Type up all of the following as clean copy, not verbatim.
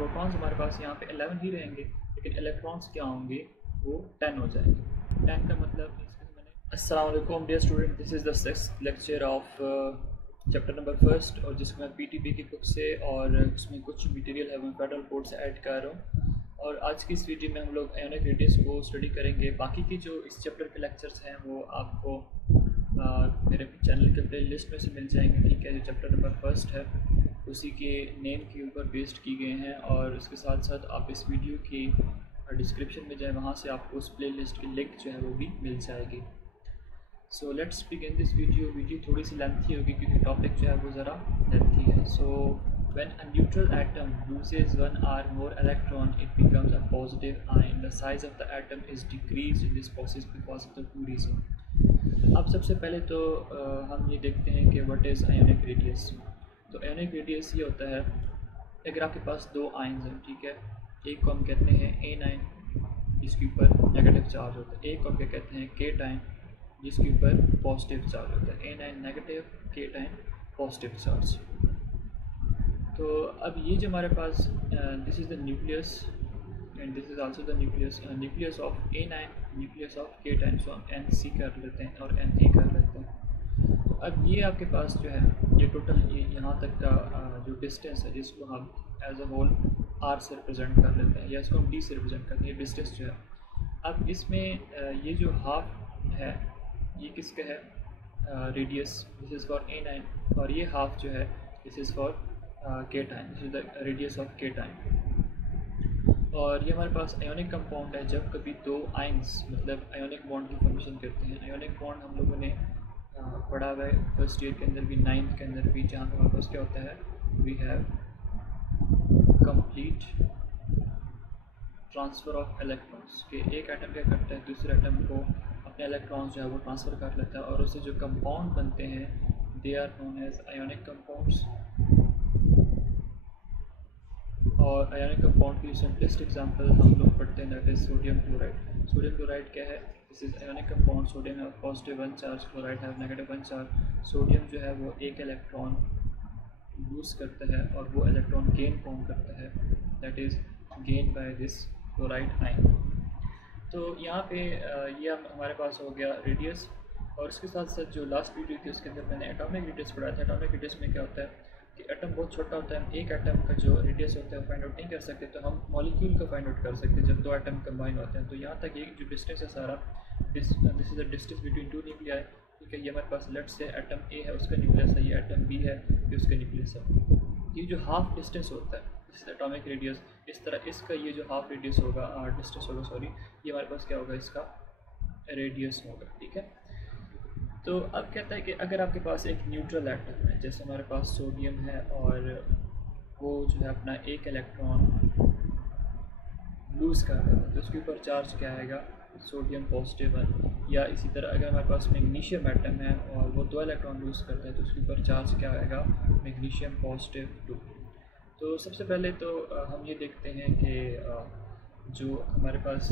Protons हमारे पास यहाँ पे 11 ही रहेंगे, लेकिन इलेक्ट्रॉन्स क्या होंगे, वो 10 हो जाएंगे। 10 का मतलब अस्सलाम वालेकुम dear student, this is the sixth lecture of chapter number first, और जिसको मैं पीटीपी की बुक से और उसमें कुछ मटेरियल है वो फेडरल कोड से ऐड कर रहा हूँ। और आज की इस वीडियो में हम लोग आयोनिक रेडियस को स्टडी करेंगे। बाकी की जो इस चैप्टर के लेक्चर्स हैं वो आपको मेरे चैनल के प्ले लिस्ट में से मिल जाएंगे, ठीक है। जो चैप्टर नंबर फर्स्ट है उसी के नेम के ऊपर बेस्ड की गए हैं, और उसके साथ साथ आप इस वीडियो की डिस्क्रिप्शन में जाए, वहाँ से आपको उस प्ले लिस्ट की लिंक जो है वो भी मिल जाएगी। So let's begin this video थोड़ी सी लेंथी होगी क्योंकि टॉपिक जो है वो ज़रा लेंथी है। सो when a neutral atom loses one or more electron, it becomes a positive ion. The size of the atom is decreased in this process because of the two reasons. अब सबसे पहले तो हम ये देखते हैं कि what is ionic radius। तो ionic radius ये होता है, अगर आपके पास दो आयन्स हैं, ठीक है, एक को हम कहते हैं A9 जिसके ऊपर नेगेटिव चार्ज होता है, एक को हम क्या कहते हैं K9 जिसके ऊपर पॉजिटिव चार्ज होता है। A9 negative, K9 positive charge. तो अब ये जो हमारे पास this is the nucleus and this is also the nucleus of A9, nucleus of K9। So हम NC कर लेते हैं और Na कर लेते हैं। तो अब ये आपके पास जो है ये टोटल ये यहाँ तक का जो डिस्टेंस है, जिसको हम एज अ होल R से रिप्रेजेंट कर लेते हैं या इसको हम D से रिप्रेजेंट करते हैं, ये डिस्टेंस जो है। अब इसमें ये जो हाफ है ये किसका है, radius, this is for A9, और ये हाफ जो है this is for K9, this is the radius of K9। और ये हमारे पास आयोनिक कंपाउंड है। जब कभी दो आयंस मतलब आयोनिक बॉन्ड की फॉर्मेशन करते हैं, आयोनिक बॉन्ड हम लोगों ने पढ़ा हुआ है फर्स्ट ईयर के अंदर भी, 9th के अंदर भी, जहाँ पर हमारे पास क्या होता है, we have complete transfer of electrons, के एक एटम क्या करता है दूसरे एटम को अपने इलेक्ट्रॉन्स जो है वो ट्रांसफ़र कर लेता है, और उससे जो कंपाउंड बनते हैं they are known as ionic compounds. और आयोनिक कंपाउंड की सिंपलेस्ट एग्जांपल हम लोग पढ़ते हैं, that is sodium chloride. Sodium chloride क्या है, this is ionic compound. Sodium है पॉजिटिव 1 चार्ज, क्लोराइड है नेगेटिव 1 चार्ज। सोडियम जो है वो एक इलेक्ट्रॉन लूज करता है और वो इलेक्ट्रॉन गेन फॉर्म करता है, that is gain by this chloride ion. तो यहाँ पे ये हमारे पास हो गया रेडियस। और इसके साथ साथ जो लास्ट वीडियो थी उसके अंदर मैंने एटॉमिक रेडियस पढ़ा था। एटॉमिक रेडियस में क्या होता है कि एटम बहुत छोटा होता है, हम एक एटम का जो रेडियस होता है फाइंड आउट नहीं कर सकते, तो हम मॉलिक्यूल का फाइंड आउट कर सकते हैं जब दो एटम कंबाइन होते हैं। तो यहाँ तक ये जो डिस्टेंस है सारा, this is the distance between two nuclei, ठीक है। ये हमारे पास लेफ्ट से एटम ए है उसका न्यूक्लियस है, ये एटम बी है ये उसका न्यूक्लियस है। ये जो हाफ डिस्टेंस होता है दिस इज एटॉमिक रेडियस। इस तरह इसका ये जो हाफ रेडियस होगा, डिस्टेंस होगा सॉरी, ये हमारे पास क्या होगा, इसका रेडियस होगा, ठीक है। तो अब कहता है कि अगर आपके पास एक न्यूट्रल एटम है, जैसे हमारे पास सोडियम है, और वो जो है अपना एक इलेक्ट्रॉन लूज़ कर रहा है, तो उसके ऊपर चार्ज क्या आएगा, सोडियम पॉजिटिव 1। या इसी तरह अगर हमारे पास मैग्नीशियम एटम है और वो 2 इलेक्ट्रॉन लूज़ करता है, तो उसके ऊपर चार्ज क्या आएगा, मैग्नीशियम पॉजिटिव 2। तो सबसे पहले तो हम ये देखते हैं कि जो हमारे पास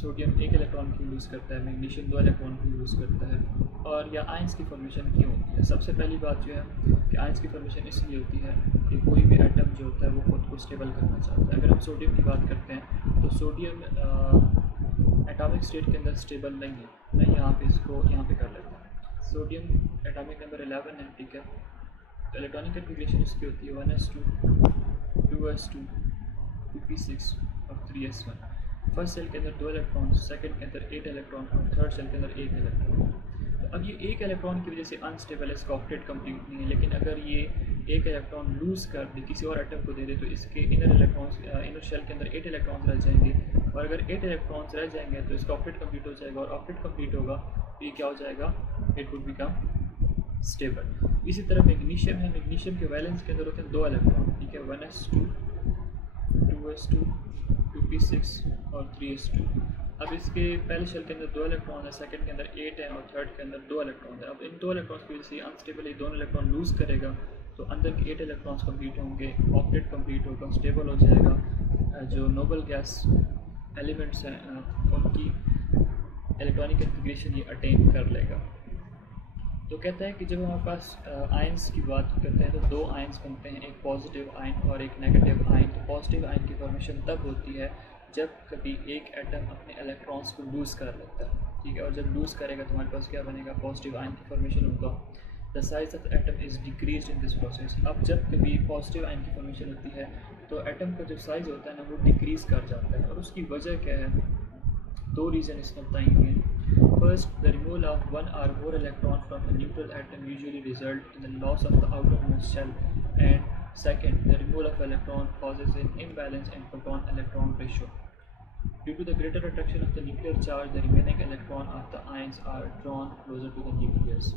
सोडियम एक इलेक्ट्रॉन को लूज़ करता है, मैग्नीशियम 2 इलेक्ट्रॉन को लूज़ करता है, और या आयंस की फॉर्मेशन क्यों होती है। सबसे पहली बात जो है कि आयंस की फॉर्मेशन इसलिए होती है कि कोई भी एटम जो होता है वो खुद को स्टेबल करना चाहता है। अगर हम सोडियम की बात करते हैं तो सोडियम एटॉमिक स्टेट के अंदर स्टेबल नहीं है। मैं यहाँ पे इसको यहाँ पे कर लेता हूँ। सोडियम एटॉमिक नंबर 11 है, ठीक है। तो इलेक्ट्रॉनिक कन्फिग्रेशन इसकी होती है 1s2 2s2 2p6 और 3s1। फर्स्ट सेल के अंदर 2 इलेक्ट्रॉन, सेकंड के अंदर 8 इलेक्ट्रॉन और थर्ड सेल के अंदर 1 इलेक्ट्रॉन। तो अब ये एक इलेक्ट्रॉन की वजह से अनस्टेबल है, इसका ऑक्टेट कंप्लीट नहीं है। लेकिन अगर ये एक इलेक्ट्रॉन लूज़ कर दे, किसी और एटम को दे दे, तो इसके इनर इलेक्ट्रॉन्स इनर शेल के अंदर 8 इलेक्ट्रॉन्स रह जाएंगे, और अगर 8 इलेक्ट्रॉन्स रह जाएंगे तो इसका ऑक्टेट कंप्लीट हो जाएगा, और ऑक्टेट कंप्लीट होगा तो ये क्या हो जाएगा, इट वुड बिकम स्टेबल। इसी तरह मैग्नीशियम है, मैग्नीशियम के वैलेंस के अंदर होते हैं 2 इलेक्ट्रॉन, ठीक है, 1s2 2s2 2p6 और 3s2। अब इसके पहले शेल के अंदर 2 इलेक्ट्रॉन है, सेकंड के अंदर 8 है और थर्ड के अंदर 2 इलेक्ट्रॉन है। अब इन 2 इलेक्ट्रॉन्स की वजह से अनस्टेबल ये दोनों इलेक्ट्रॉन लूज़ करेगा, तो अंदर के 8 इलेक्ट्रॉन्स कंप्लीट होंगे, ऑक्टेट कंप्लीट होगा, स्टेबल हो जाएगा। जो नोबल गैस एलिमेंट्स हैं उनकी इलेक्ट्रॉनिक कन्फिग्रेशन ये अटेन कर लेगा। तो कहता है कि जब हमारे पास आयंस की बात करते हैं तो दो आयंस बनते हैं, एक पॉजिटिव आयन और एक नेगेटिव आयन। तो पॉजिटिव आयन की फॉर्मेशन तब होती है जब कभी एक एटम अपने इलेक्ट्रॉन्स को लूज़ कर लेता है, ठीक है, और जब लूज़ करेगा तो हमारे पास क्या बनेगा, पॉजिटिव आयन की फॉर्मेशन होगा। The size of atom is decrease in this process. अब जब कभी पॉजिटिव आयन की फॉर्मेशन होती है तो एटम का जो साइज़ होता है ना वो डिक्रीज़ कर जाता है, और उसकी वजह क्या है, दो रीज़न इसमें बताएंगे। First, the removal of one or more electron from a neutral atom usually result in the loss of the outermost shell, and second, the removal of electron causes an imbalance in proton-electron ratio. Due to the greater attraction of the nuclear charge, the remaining electron of the ions are drawn closer to the nucleus.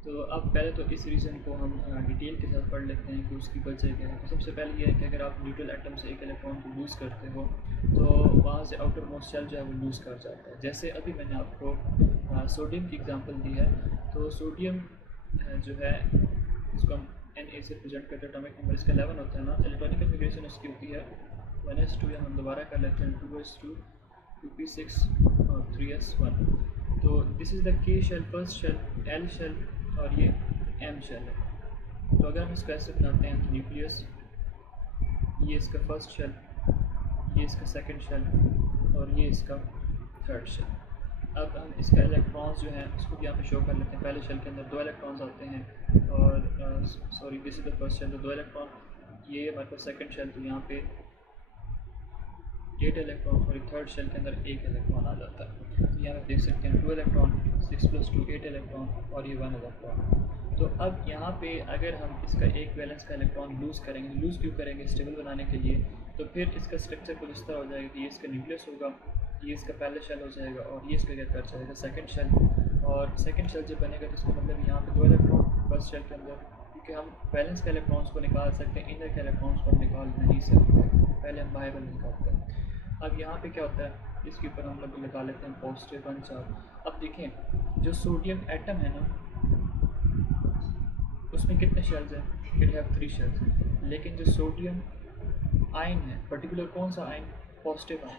तो अब पहले तो इस reason को हम detail के साथ पढ़ लेते हैं कि उसकी वजह क्या है। तो सबसे पहले ये है कि अगर आप न्यूट्रल एटम से एक इलेक्ट्रॉन को लूज़ करते हो तो वहाँ से आउटर मोस्ट शेल जो है वो लूज़ कर जाता है। जैसे अभी मैंने आपको सोडियम की एग्जांपल दी है, तो सोडियम जो है इसको हम Na से प्रेजेंट करते हैं, एटॉमिक नंबर इसका 11 होता है ना, इलेक्ट्रॉनिक कन्फिगरेशन उसकी होती है 1s2, या हम दोबारा कर लेते हैं 2s2, 2p6 और 3s1। तो this is the K shell, first shell, L shell और ये एम शेल है। तो अगर हम इसको ऐसे बनाते हैं तो न्यूक्लियस, ये इसका फर्स्ट शेल, ये इसका सेकंड शेल और ये इसका थर्ड शेल। अब हम इसका इलेक्ट्रॉन्स जो हैं इसको भी यहाँ पे शो कर लेते हैं। पहले शेल के अंदर 2 इलेक्ट्रॉन्स आते हैं और sorry this is the first shell, तो 2 इलेक्ट्रॉन, ये हमारे पास सेकंड शेल, तो यहाँ पे 8 इलेक्ट्रॉन, और थर्ड शेल के अंदर 1 इलेक्ट्रॉन आ जाता है। तो यहाँ पे देख सकते हैं 2 इलेक्ट्रॉन, 6 + 2 8 इलेक्ट्रॉन और ये 1 इलेक्ट्रॉन। तो अब यहाँ पे अगर हम इसका एक वैलेंस का इलेक्ट्रॉन लूज़ करेंगे, लूज़ क्यों करेंगे, स्टेबल बनाने के लिए, तो फिर इसका स्ट्रक्चर कुछ इस तरह हो जाएगा कि ये इसका न्यूक्लियस होगा, ये इसका पहला शेल हो जाएगा और ये इसका क्या कर जाएगा, सेकंड शेल। और सेकंड शेल जब बनेगा तो इसका मतलब यहाँ पे 2 इलेक्ट्रॉन फर्स्ट शेल के अंदर, क्योंकि हम बैलेंस के इलेक्ट्रॉन्स को निकाल सकते हैं, इनर के इलेक्ट्रॉन्स को निकाल नहीं सकते, पहले हम बाहर निकालते हैं। अब यहाँ पे क्या होता है, इसके ऊपर हम लोग लगा लेते हैं पॉजिटिव 1 चार्ज। अब देखें जो सोडियम एटम है ना उसमें कितने शेल्स हैं, इट हैव 3 शेल्स, लेकिन जो सोडियम आयन है, पर्टिकुलर कौन सा आयन, पॉजिटिव आयन,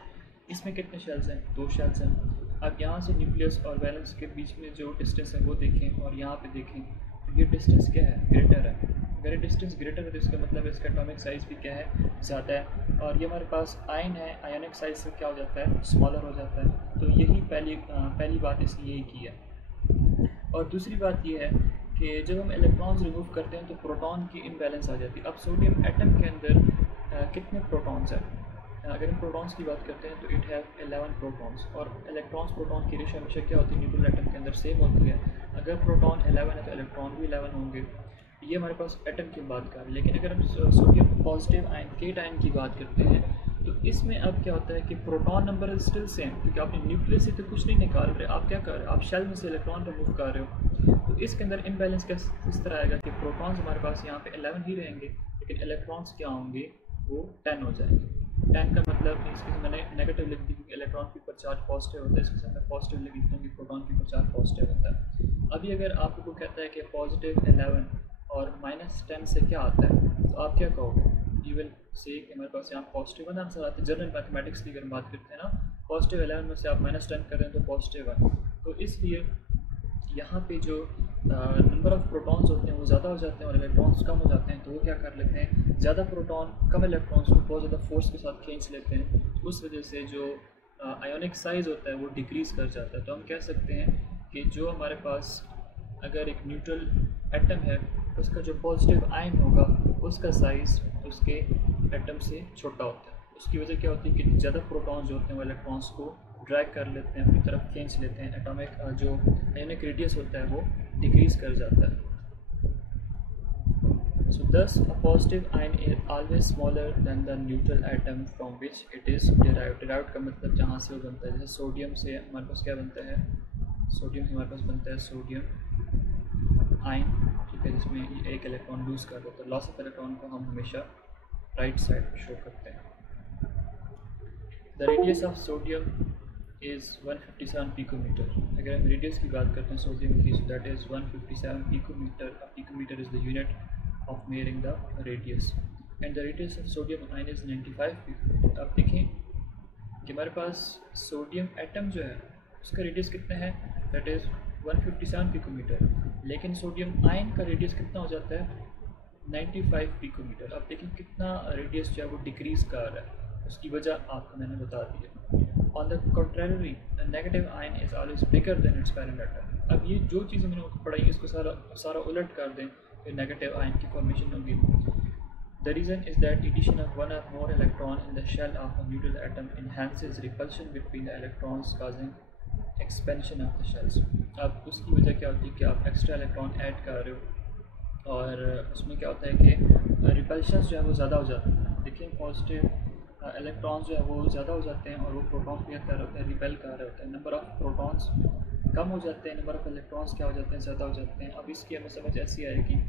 इसमें कितने शेल्स हैं, 2 शेल्स हैं। अब यहाँ से न्यूक्लियस और वैलेंस के बीच में जो डिस्टेंस है वो देखें और यहाँ पे देखें, तो ये डिस्टेंस क्या है, ग्रेटर है। अगर ये डिस्टेंस ग्रेटर है तो इसका मतलब है इसका एटॉमिक साइज़ भी क्या है, ज़्यादा है, और ये हमारे पास आयन है, आयनिक साइज़ से क्या हो जाता है, स्मॉलर हो जाता है। तो यही पहली बात इसने यही की है। और दूसरी बात ये है कि जब हम इलेक्ट्रॉन्स रिमूव करते हैं तो प्रोटॉन की इम्बैलेंस आ जाती है। अब सोडियम एटम के अंदर कितने प्रोटॉन्स हैं, अगर हम प्रोटॉन्स की बात करते हैं तो इट हैव 11 प्रोटॉन्स, और इलेक्ट्रॉन्स प्रोटॉन की रेशियो हमेशा क्या होती है, न्यूट्रल एटम के अंदर सेम होती है। अगर प्रोटॉन 11 है तो इलेक्ट्रॉन भी 11 होंगे। ये हमारे पास एटम की बात कर रहे हैं, लेकिन अगर हम sodium positive ion, cation की बात करते हैं तो इसमें अब क्या होता है कि proton number is still same, क्योंकि आपने न्यूक्लियस से तो कुछ नहीं निकाल रहे, आप क्या कर रहे हो, आप शेल में से इलेक्ट्रॉन रिमूव कर रहे हो। तो इसके अंदर इम्बैलेंस किस तरह आएगा कि प्रोटॉन्स हमारे पास यहाँ पे 11 ही रहेंगे, लेकिन इलेक्ट्रॉन्स क्या होंगे, वो 10 हो जाएंगे। 10 का मतलब इसके मैंने नेगेटिव लिख दी क्योंकि इलेक्ट्रॉन के ऊपर चार्ज पॉजिटिव होता है, इसके साथ मैं पॉजिटिव लिख देता हूँ कि प्रोटॉन के ऊपर चार्ज पॉजिटिव होता है। अभी अगर आपको कहता है कि पॉजिटिव 11 और -10 से क्या आता है, तो आप क्या कहोगे, यू विल से कि हमारे पास यहाँ पॉजिटिव 1 आंसर आता है। जनरल मैथमेटिक्स की अगर बात करते हैं ना, पॉजिटिव 11 में से आप -10 कर रहे हैं तो पॉजिटिव 1, तो इसलिए यहाँ पे जो नंबर ऑफ़ प्रोटॉन्स होते हैं वो ज़्यादा हो जाते हैं और इलेक्ट्रॉन्स कम हो जाते हैं। तो वो क्या कर लेते हैं, ज़्यादा प्रोटॉन कम इलेक्ट्रॉन्स को बहुत ज़्यादा फोर्स के साथ खींच लेते हैं, तो उस वजह से जो आयोनिक साइज़ होता है वो डिक्रीज़ कर जाता है। तो हम कह सकते हैं कि जो हमारे पास अगर एक न्यूट्रल एटम है उसका जो पॉजिटिव आयन होगा उसका साइज़ उसके एटम से छोटा होता है। उसकी वजह क्या होती है कि ज़्यादा प्रोटॉन्स जो होते हैं वो इलेक्ट्रॉन्स को ड्रैग कर लेते हैं, अपनी तरफ खींच लेते हैं, एटॉमिक जो आयोनिक रेडियस होता है वो डिक्रीज़ कर जाता है। So thus a positive ion is always smaller than the neutral atom from which it is derived. Derived का मतलब जहाँ से वो बनता है, जैसे सोडियम से हमारे पास क्या बनता है, सोडियम से हमारे पास बनता है सोडियम आयन, ठीक है, जिसमें ये एक इलेक्ट्रॉन लूज़ कर देता है। लॉस ऑफ इलेक्ट्रॉन को हम हमेशा राइट साइड शो करते हैं। The radius of sodium is 157 picometre. अगर हम रेडियस की बात करते हैं सोडियम की, so that is 157 picometre. Picometre is the unit of measuring the radius and the radius of sodium ion is 95 picometer। आप देखें कि हमारे पास सोडियम एटम जो है उसका रेडियस कितना है, दैट इज़ 157 पिकोमीटर, लेकिन सोडियम आयन का रेडियस कितना हो जाता है 95 पिकोमीटर। अब देखिए कितना रेडियस जो है वो डिक्रीज कर रहा है, उसकी वजह आपको मैंने बता दी है। On the contrary negative ion is always bigger than it's parent atom. अब ये जो चीज़ें मैंने पढ़ाई इसको सारा उलट कर दें तो नेगेटिव आयन की फॉर्मेशन होगी। The reason is that addition of one or more electron in the shell of a neutral atom enhances repulsion between the electrons, causing expansion of the shells। अब उसकी वजह क्या होती है कि आप एक्स्ट्रा इलेक्ट्रॉन ऐड कर रहे हो और उसमें क्या होता है कि रिपल्शन जो है वो ज़्यादा हो जाती है। देखिए पॉजिटिव इलेक्ट्रॉन्स जो है वो ज़्यादा हो जाते हैं और वो प्रोटॉन्स क्या कर रहे होते हैं, रिपेल कर रहे होते हैं। नंबर ऑफ़ प्रोटॉन्स कम हो जाते हैं, नंबर ऑफ़ इलेक्ट्रॉन्स क्या हो जाते हैं, ज़्यादा हो जाते हैं। अब इसकी हमें समझ ऐसी आएगी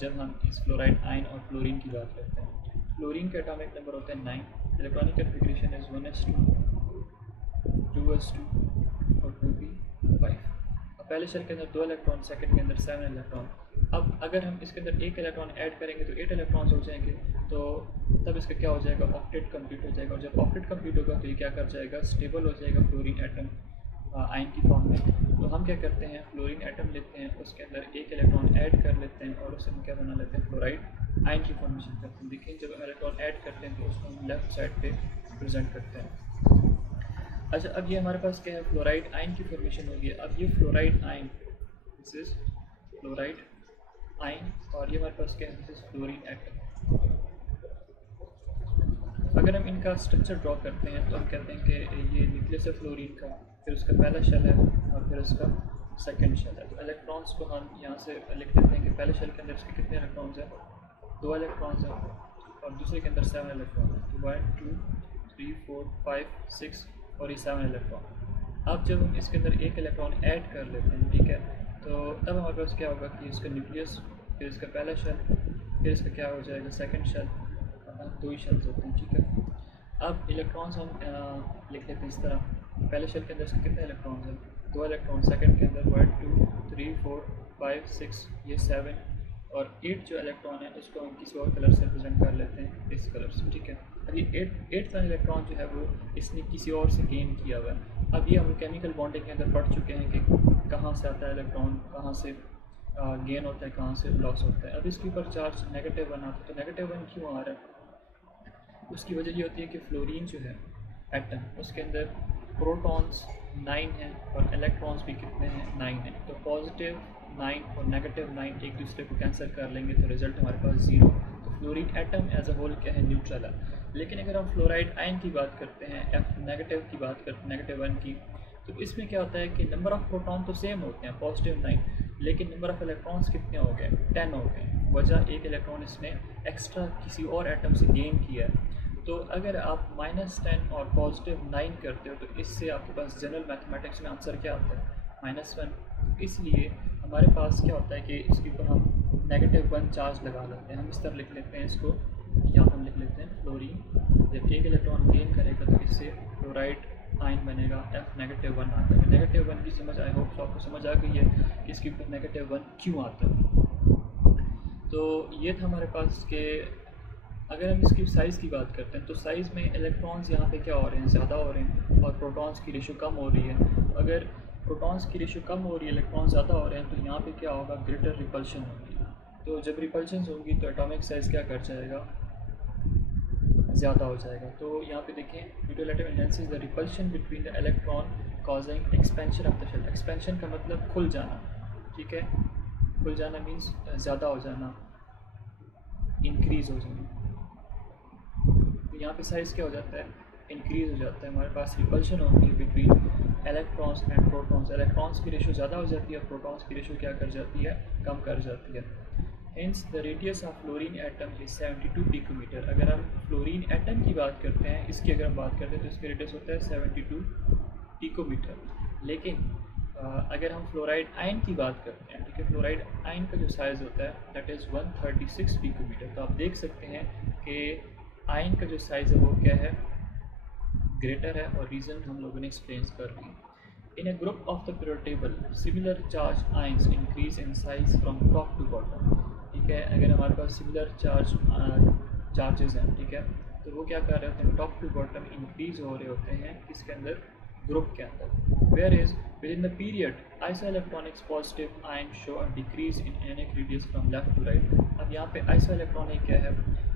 जब हम इस फ्लोराइड आयन और फ्लोरीन की बात करते हैं। फ्लोरीन का एटॉमिक नंबर होता है 9, electronic configuration is 1s2, 2s2 और 2p5। अब पहले शेल के अंदर 2 इलेक्ट्रॉन, सेकंड के अंदर 7 इलेक्ट्रॉन। अब अगर हम इसके अंदर एक इलेक्ट्रॉन ऐड करेंगे तो 8 इलेक्ट्रॉन्स हो जाएंगे, तो तब इसका क्या हो जाएगा, ऑक्टेट कंप्लीट हो जाएगा। और जब ऑक्टेट कंप्लीट होगा तो ये क्या कर जाएगा, स्टेबल हो जाएगा फ्लोरीन एटम आयन की फॉर्म में। तो हम क्या करते हैं, फ्लोरीन एटम लेते हैं, उसके अंदर एक इलेक्ट्रॉन ऐड कर लेते हैं और उससे हम क्या बना लेते हैं, फ्लोराइड आयन की फॉर्मेशन करते हैं। देखिए जब इलेक्ट्रॉन ऐड करते हैं तो उसको हम लेफ्ट साइड पे प्रेजेंट करते हैं। अच्छा, अब ये हमारे पास क्या है, फ्लोराइड आयन की फॉर्मेशन होगी। अब ये fluoride ion, this is fluoride ion, और ये हमारे पास क्या है, दिस इज फ्लोरीन एटम। अगर हम इनका स्ट्रक्चर ड्रॉ करते हैं तो हम कहते हैं कि ये न्यूक्लियस है फ्लोरीन का, फिर उसका पहला शेल है और फिर उसका सेकंड शेल है। तो इलेक्ट्रॉन्स को हम यहाँ से लिख देते हैं कि पहले शेल के अंदर इसके कितने इलेक्ट्रॉन्स हैं, 2 इलेक्ट्रॉन्स हैं, और दूसरे के अंदर 7 इलेक्ट्रॉन हैं। तो 1 2 3 4 5 6 और ये 7 इलेक्ट्रॉन। अब जब हम इसके अंदर एक इलेक्ट्रॉन ऐड कर लेते हैं, ठीक है, तो तब हमारे पास क्या होगा कि इसका न्यूक्लियस, फिर इसका पहला शेल, फिर इसका क्या हो जाएगा, सेकंड शेल, 2 ही शेल्स होते हैं, ठीक है। अब इलेक्ट्रॉन्स हम लिख लेते हैं इस तरह, पहले शेल के अंदर इसके कितने इलेक्ट्रॉन्स हैं, 2 इलेक्ट्रॉन, सेकंड के अंदर 1 2 3 4 5 6 ये 7 और 8 जो इलेक्ट्रॉन है उसको हम किसी और कलर से रिप्रेजेंट कर लेते हैं, इस कलर से, ठीक है। अब ये 8th इलेक्ट्रॉन जो है वो इसने किसी और से गेन किया हुआ है। अब ये हम केमिकल बॉन्डिंग के अंदर पढ़ चुके हैं कि कहाँ से आता है इलेक्ट्रॉन, कहाँ से गेन होता है, कहाँ से लॉस होता है। अब इसके ऊपर चार्ज -1 आता है, तो -1 क्यों आ रहा है, उसकी वजह ये होती है कि फ्लोरीन जो है एटम, उसके अंदर प्रोटॉन्स 9 हैं और इलेक्ट्रॉन्स भी कितने हैं, 9 हैं। तो पॉजिटिव 9 और -9 एक दूसरे को कैंसिल कर लेंगे तो रिजल्ट हमारे पास 0। तो fluorine atom as a whole क्या है, न्यूट्रल है। लेकिन अगर हम फ्लोराइड आयन की बात करते हैं, F नेगेटिव की बात करते हैं, -1 की, तो इसमें क्या होता है कि नंबर ऑफ़ प्रोटॉन तो सेम होते हैं, पॉजिटिव 9, लेकिन नंबर ऑफ़ इलेक्ट्रॉन्स कितने हो गए, 10 हो गए। वजह एक इलेक्ट्रॉन इसने एक्स्ट्रा किसी और एटम से गेन किया है। तो अगर आप -10 और +9 करते हो तो इससे आपके पास जनरल मैथमेटिक्स में आंसर क्या आता है, -1। इसलिए हमारे पास क्या होता है कि इसके ऊपर हम -1 चार्ज लगा लेते हैं। हम इस तरह लिख लेते हैं इसको, यहाँ हम लिख लेते हैं फ्लोरीन, जब एक इलेक्ट्रॉन गेन करेगा तो इससे फ्लोराइड आयन बनेगा, F -1 आता है। -1 की समझ, आई होप आपको समझ आ गई है कि इसके ऊपर -1 क्यों आता है। तो ये था हमारे पास के अगर हम इसकी साइज़ की बात करते हैं तो साइज़ में इलेक्ट्रॉन्स यहाँ पे क्या हो रहे हैं, ज़्यादा हो रहे हैं और प्रोटॉन्स की रेशो कम हो रही है। अगर प्रोटॉन्स की रेशो कम हो रही है, इलेक्ट्रॉन ज़्यादा हो रहे हैं, तो यहाँ पे क्या होगा, ग्रेटर रिपल्शन होगी। तो जब रिपल्शन होगी तो एटॉमिक साइज़ क्या कर जाएगा, ज़्यादा हो जाएगा। तो यहाँ पे देखें, neutral atom enhances the repulsion between the electron causing expansion of the shell. Expansion का मतलब खुल जाना, ठीक है, खुल जाना मीन्स ज़्यादा हो जाना, इंक्रीज़ हो जाना। तो यहाँ पे साइज़ क्या हो जाता है, इंक्रीज़ हो जाता है। हमारे पास रिपल्शन होती है between electrons and protons. Electrons की रेशो ज़्यादा हो जाती है और प्रोटॉन्स की रेशो क्या कर जाती है, कम कर जाती है। Hence the radius of fluorine atom is 72 picometre. अगर हम फ्लोरीन एटम की बात करते हैं, इसकी अगर हम बात करते हैं तो इसका रेडियस होता है 72 पिकोमीटर। लेकिन अगर हम फ्लोराइड आयन की बात करते हैं, ठीक है, फ्लोराइड आयन का जो साइज़ होता है दैट इज़ 136 पिकोमीटर। तो आप देख सकते हैं कि आयन का जो साइज़ है वो क्या है, ग्रेटर है, और रीज़न हम लोगों ने एक्सप्लेन कर दी। In a group of the periodic table similar charge ions increase in size from top to bottom. ठीक है, अगर हमारे पास सिमिलर चार्जेस हैं, ठीक है, तो वो क्या कर रहे होते हैं, टॉप टू बॉटम इंक्रीज हो रहे होते हैं, किसके अंदर, ग्रुप के अंदर। Whereas within the period isoelectronics positive ion show a decrease in ionic radius from left to right. अब यहाँ पे आइसोइलेक्ट्रॉनिक क्या है?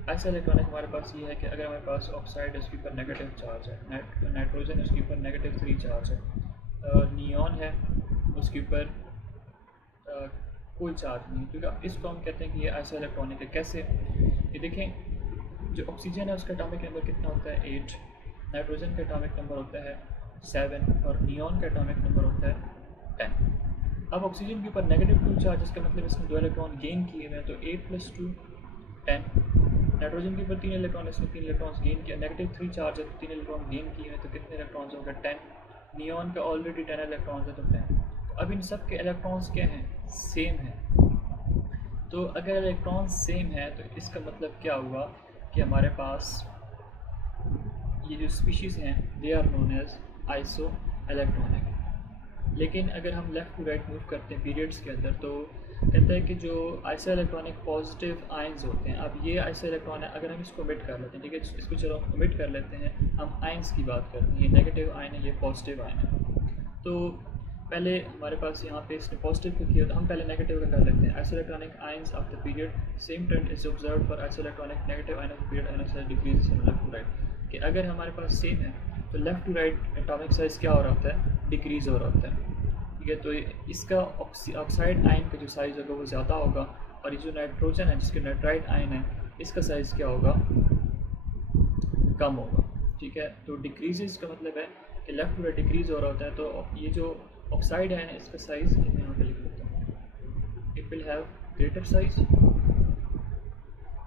आइसोइलेक्ट्रॉनिक हमारे पास ये है कि अगर हमारे पास ऑक्साइड है उसके ऊपर नेगेटिव चार्ज है, नाइट्रोजन उसके ऊपर नेगेटिव 3 चार्ज है, नियॉन है उसके ऊपर कोई चार्ज नहीं, क्योंकि इसको हम कहते हैं कि ये आइसोइलेक्ट्रॉनिक है। कैसे? ये देखें, जो ऑक्सीजन है उसका एटॉमिक नंबर कितना होता है? 8, नाइट्रोजन का एटॉमिक नंबर होता है 7 और नियॉन का एटॉमिक नंबर होता है 10। अब ऑक्सीजन के ऊपर नेगेटिव 2 चार्ज, इसका मतलब इसने 2 इलेक्ट्रॉन गेन किए हुए हैं, तो 8 + 2 10। नाइट्रोजन के ऊपर 3 इलेक्ट्रॉन, इसने 3 इलेक्ट्रॉन्स गेन किया, नेगेटिव 3 चार्ज है तो 3 इलेक्ट्रॉन गेन किए हैं, तो कितने इलेक्ट्रॉन्स हो गए? 10। नियॉन का ऑलरेडी 10 इलेक्ट्रॉन्स है तो 10। अब इन सब के इलेक्ट्रॉन्स क्या हैं? सेम है। तो अगर इलेक्ट्रॉन सेम है तो इसका मतलब क्या हुआ कि हमारे पास ये जो स्पीशीज़ हैं they are known as isoelectronic. लेकिन अगर हम लेफ़्ट टू राइट मूव करते हैं पीरियड्स के अंदर तो कहता है कि जो आइसो इलेक्ट्रॉनिक पॉजिटिव आयंस होते हैं, अब ये आइसो इलेक्ट्रॉन है, अगर हम इसको ओमिट कर लेते हैं, ठीक है, इसको चलो हम ओमिट कर लेते हैं, हम आयंस की बात करते हैं, ये नेगेटिव आयन है, ये पॉजिटिव आयन है। तो पहले हमारे पास यहाँ पे इसने पॉजिटिव को किया तो हम पहले नेगेटिव का कर लेते हैं। Isoelectronic ions of the period, same trend is observed for isoelectronic negative ion of the period and decrease in left to right. कि अगर हमारे पास सेम है तो left to right atomic size क्या हो रहा होता है? डिक्रीज़ हो रहा होता है, ठीक है। तो इसका ऑक्साइड आयन का जो साइज़ होगा वो ज़्यादा होगा, और ये जो नाइट्रोजन है जिसके नाइट्राइट आयन है इसका साइज़ क्या होगा? कम होगा, ठीक है। तो डिक्रीजेस का मतलब है कि लेफ़्ट टू राइट डिक्रीज़ हो रहा होता है, तो ये जो ऑक्साइड है इसका साइज़ मैं यहाँ पे लिख देता हूँ, it will have greater size,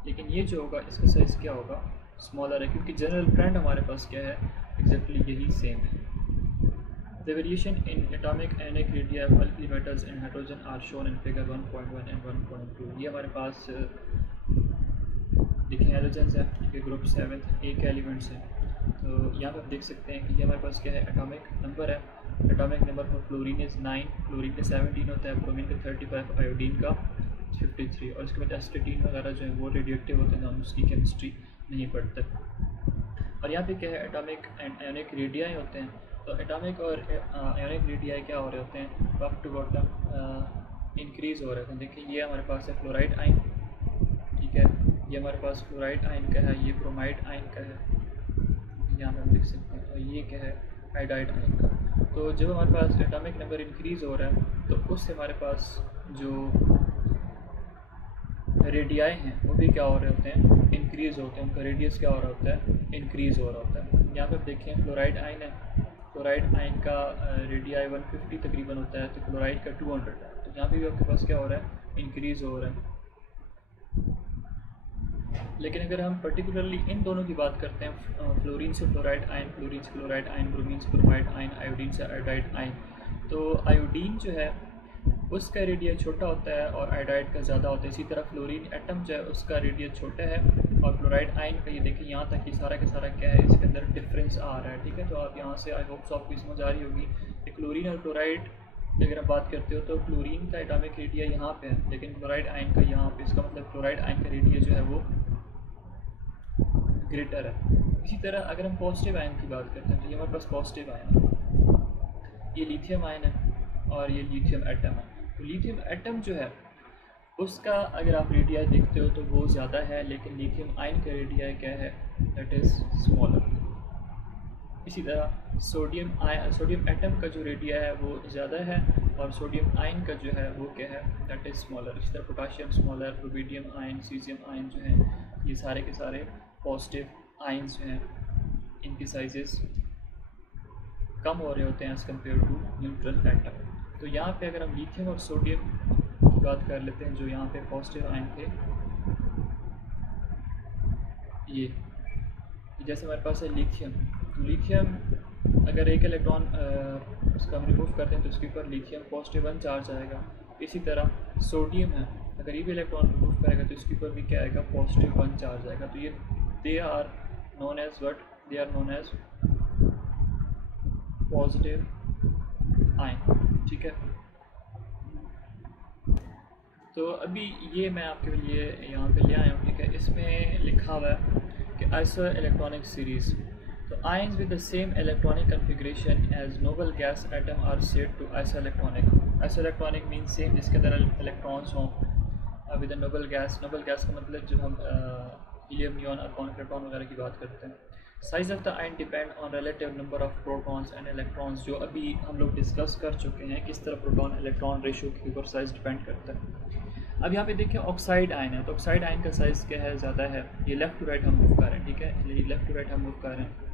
लेकिन ये जो होगा इसका साइज़ क्या होगा? स्मॉलर है, क्योंकि जनरल ट्रेंड हमारे पास क्या है? एग्जैक्टली यही सेम है। The variation in atomic ainic radii of alkyl metals and hydrogen are shown in figure 1.1 and 1.2। ये हमारे पास देखिए हाइड्रोजन है, ठीक है, ग्रुप 7 एक एलिमेंट्स है। तो यहाँ पर आप देख सकते हैं कि ये हमारे पास क्या है? एटॉमिक नंबर है। Atomic number for fluorine is 9, fluorine का 17 होता है, ब्रोमीन का 35, आयोडीन का 53, और इसके बाद एस्टेटीन वगैरह जो है वो रेडिएक्टिव होते हैं, हम उसकी केमिस्ट्री नहीं पढ़ते। और यहाँ पे क्या है? एटॉमिक एंड आयोनिक रेडियाई होते हैं। तो एटॉमिक और आयोनिक रेडियाई क्या हो रहे होते हैं? टॉप टू बॉटम इंक्रीज़ हो रहे होते हैं। देखिए ये हमारे पास है फ्लोराइड आयन, ठीक है, ये हमारे पास फ्लोराइड आयन का है, ये ब्रोमाइड आयन का है, यहाँ पे हम लिख सकते हैं, और ये क्या है? आयोडाइड आयन का। तो जब हमारे पास एटॉमिक नंबर इंक्रीज़ हो रहा है तो उससे हमारे पास जो रेडियाई हैं वो भी क्या हो रहे होते हैं? इंक्रीज़ होते हैं, उनका रेडियस क्या हो रहा होता है? इंक्रीज़ हो रहा होता है। यहाँ पे देखें फ्लोराइड आयन है, फ्लोराइड आयन का रेडियाई 150 तकरीबन होता है, तो क्लोराइड का 200 है, तो यहाँ पे भी आपके पास क्या हो रहा है? इंक्रीज़ हो रहा है। लेकिन अगर हम पर्टिकुलरली इन दोनों की बात करते हैं, फ्लोरीन से फ्लोराइड आयन, फ्लोरीन से क्लोराइड आयन, ब्रोमीन से ब्रोमाइड आयन, आयोडीन से आयोडाइड आयन, तो आयोडीन जो है उसका रेडियस छोटा होता है और आयोडाइड का ज़्यादा होता है। इसी तरह फ्लोरीन एटम जो है उसका रेडियस छोटा है, और फ्लोराइड आयन का ये देखिए यहाँ तक कि सारा के सारा क्या है? इसके अंदर डिफरेंस आ रहा है, ठीक है। तो आप यहाँ से आई होप सो आपकी समझ आ रही होगी कि क्लोरीन और क्लोराइड अगर आप बात करते हो तो क्लोरीन का एटॉमिक रेडिया यहाँ पे है, लेकिन क्लोराइड आयन का यहाँ पे, इसका मतलब क्लोराइड आयन का रेडिया जो है वो ग्रेटर है। इसी तरह अगर हम पॉजिटिव आयन की बात करते हैं तो ये हमारे पास पॉजिटिव आयन है, ये लिथियम आयन है और ये लिथियम एटम है। तो लिथियम एटम जो है उसका अगर आप रेडिया देखते हो तो वो ज़्यादा है, लेकिन लिथियम आयन का रेडिया क्या है? That is smaller. इसी तरह सोडियम एटम का जो रेडिया है वो ज़्यादा है, और सोडियम आयन का जो है वो क्या है? That is smaller. इसी तरह potassium smaller, rubidium ion, caesium ion जो है ये सारे के सारे पॉजिटिव आयन्स जो हैं इनकी साइजेस कम हो रहे होते हैं as compare to neutral atom. तो यहाँ पे अगर हम लिथियम और सोडियम की बात कर लेते हैं जो यहाँ पे पॉजिटिव आयन थे, ये जैसे हमारे पास है लिथियम, तो लिथियम अगर एक इलेक्ट्रॉन उसका हम रिमूव करते हैं तो उसके ऊपर लिथियम पॉजिटिव 1 चार्ज आएगा। इसी तरह सोडियम है, अगर ये भी इलेक्ट्रॉन रिमूव करेगा तो इसके ऊपर भी क्या आएगा? पॉजिटिव 1 चार्ज आएगा। तो ये they are known as what? They are known as positive ion, ठीक है। तो अभी ये मैं आपके लिए यहाँ पे ले आया हूँ, ठीक है। इसमें लिखा हुआ है कि आइसो इलेक्ट्रॉनिक सीरीज़, तो ions with the same electronic configuration as noble gas atom are said to isoelectronic. Isoelectronic means same, जिसके अंदर electrons हों with a noble gas का मतलब जब हम हीलियम, नियॉन, आर्गॉन, प्रोटॉन वगैरह की बात करते हैं. Size of the ion depend on relative number of protons and electrons, जो अभी हम लोग डिस्कस कर चुके हैं किस तरह प्रोटॉन इलेक्ट्रॉन रेशियो के ऊपर साइज डिपेंड करता है. अब यहाँ पे देखिए ऑक्साइड आयन है, तो ऑक्साइड आयन का साइज़ क्या है, ज़्यादा है. ये लेफ़्ट टू राइट हम मूव कर रहे हैं, ठीक है, ये लेफ़्ट टू राइट हम मूव कर रहे हैं.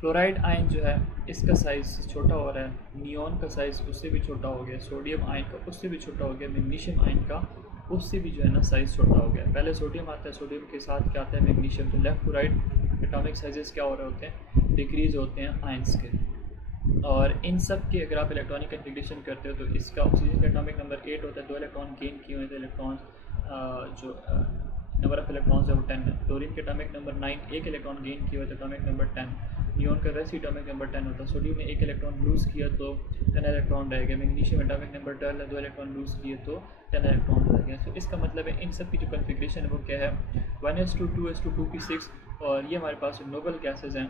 फ्लोराइड आयन जो है इसका साइज़ छोटा हो रहा है, नियॉन का साइज़ उससे भी छोटा हो गया, सोडियम आयन का उससे भी छोटा हो गया, मैग्नीशियम आयन का उससे भी जो है ना साइज़ छोटा हो गया. पहले सोडियम आता है, सोडियम के साथ क्या आता है, मैग्नीशियम. तो left to right atomic sizes क्या हो रहे होते हैं, डिक्रीज़ होते हैं आयंस के. और इन सब के अगर आप इलेक्ट्रॉनिक कन्फिग्रेशन करते हो तो इसका ऑक्सीजन का एटॉमिक नंबर 8 होता है, 2 इलेक्ट्रॉन गेन किए हुए थे. इलेक्ट्रॉन जो नंबर ऑफ इलेक्ट्रॉन्स है वो 10 है. क्लोरीन के एटॉमिक नंबर 9, 1 इलेक्ट्रॉन गेन किया हुआ था, एटॉमिक नंबर 10. नियॉन का वैसे एटॉमिक नंबर 10 होता है. सोडियम ने 1 इलेक्ट्रॉन लूज़ किया तो 10 इलेक्ट्रॉन रह गए. मैग्नीशियम एटॉमिक नंबर 12 है, 2 इलेक्ट्रॉन लूज़ किए तो 10 इलेक्ट्रॉन रह गए. तो इसका मतलब है इन सब की जो कन्फिग्रेशन है वो क्या है, 1s2 2s2 2p6. और ये हमारे पास नोबल गैसेज हैं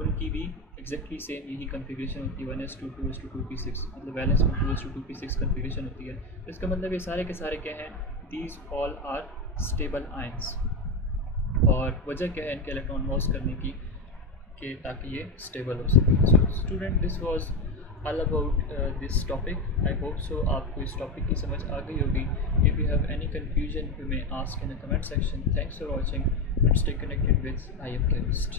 उनकी भी एग्जैक्टली सेम यही कन्फिग्रेशन होती है, 1s2 2s2 2p6, मतलब वैलेंस में 2s2 2p6 कन्फिग्रेशन होती है. तो इसका मतलब ये सारे के सारे क्या हैं, these all are stable ions. और वजह क्या है इनके इलेक्ट्रॉन लॉस करने की, कि ताकि ये स्टेबल हो सके. So student, this was all about this topic. I hope so आपको इस टॉपिक की समझ आ गई होगी. If you have any confusion you may ask in the comment section. Thanks for watching and stay connected with IM Chemist.